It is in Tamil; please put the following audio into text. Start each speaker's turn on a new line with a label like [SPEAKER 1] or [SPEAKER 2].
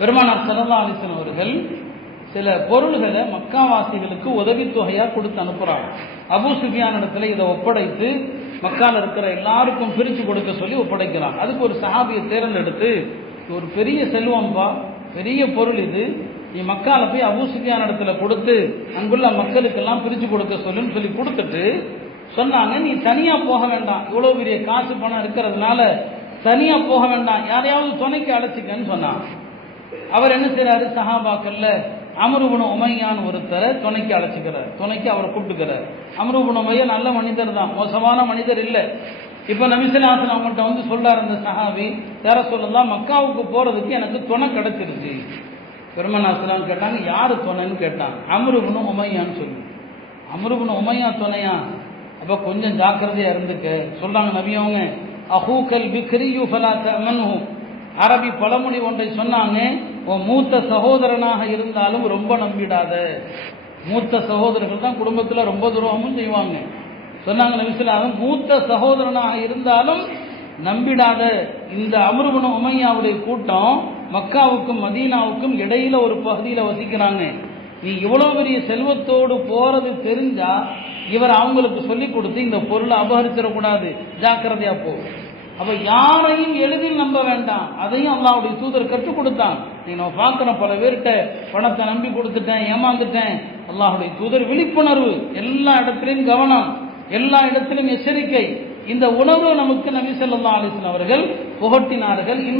[SPEAKER 1] பெருமானார் சல்லா அலிசன் அவர்கள் சில பொருள்களை மக்காவாசிகளுக்கு தொகையாக கொடுத்து அனுப்புகிறாங்க அபு சுஃபியான் இடத்துல இதை ஒப்படைத்து மக்கால் இருக்கிற எல்லாருக்கும் பிரித்து கொடுக்க சொல்லி ஒப்படைக்கிறாங்க. அதுக்கு ஒரு சஹாபியை தேர்ந்தெடுத்து ஒரு பெரிய செல்வம்பா பெரிய பொருள் இது. நீ மக்கால போய் அபு சுஃபியான் இடத்துல கொடுத்து அங்குள்ள மக்களுக்கெல்லாம் பிரித்து கொடுக்க சொல்லுன்னு சொல்லி கொடுத்துட்டு சொன்னாங்க நீ தனியாக போக வேண்டாம். இவ்வளோ பெரிய காசு பணம் இருக்கிறதுனால தனியாக போக வேண்டாம். யாரையாவது துணைக்கு அழைச்சிக்கன்னு சொன்னான் அவர் என்ன செய்யறாரு சஹாபாக்கல்ல அமருபுன உமையான் ஒருத்தரை துணைக்கு அழைச்சிக்கிறார். துணைக்கு அவரை கூப்பிட்டுக்கிறார். அமருபுன உமையா நல்ல மனிதர் தான் மோசமான மனிதர் இல்லை. இப்ப நபிசலாசன் அவங்கள்ட்ட வந்து சொல்றாரு அந்த சஹாபி யார சொல்லலாம் மக்காவுக்கு போறதுக்கு எனக்கு துணை கிடைச்சிருச்சு. பெருமநாசலாம் கேட்டாங்க யாரு துணைன்னு கேட்டான்? அமருபுன உமையான்னு சொல்லி அமருபுன உமையா துணையா? அப்ப கொஞ்சம் ஜாக்கிரதையா இருந்துக்க. சொல்றாங்க நபி அவங்க அஹூக்கல் பிக்ரியு ஃபலா தமன்ஹூ அரபி பழமொழி ஒன்றை சொன்னாங்க உன் மூத்த சகோதரனாக இருந்தாலும் ரொம்ப நம்பிடாத. மூத்த சகோதரர்கள் தான் குடும்பத்தில் ரொம்ப துரோகமும் செய்வாங்க. சொன்னாங்க நபிசுல்லாவும் மூத்த சகோதரனாக இருந்தாலும் நம்பிடாத. இந்த அமருவன உமையாவுடைய கூட்டம் மக்காவுக்கும் மதீனாவுக்கும் இடையில ஒரு பகுதியில் வசிக்கிறாங்க. நீ இவ்வளவு பெரிய செல்வத்தோடு போறது தெரிஞ்சா இவர் அவங்களுக்கு சொல்லி கொடுத்து இந்த பொருளை அபகரிச்சிடக்கூடாது ஜாக்கிரதையா போ. அப்ப யாரையும் எழுதி நம்ப வேண்டாம். அதையும் அல்லாவுடைய தூதர் கற்றுக் கொடுத்தான். நீ நான் பார்க்கிறேன் பல பேர்கிட்ட பணத்தை நம்பி கொடுத்துட்டேன் ஏமாந்துட்டேன். அல்லாஹுடைய தூதர் விழிப்புணர்வு எல்லா இடத்திலையும் கவனம் எல்லா இடத்திலும் எச்சரிக்கை. இந்த உணர்வு நமக்கு நபி ஸல்லல்லாஹு அலைஹி அவர்கள் புகட்டினார்கள்.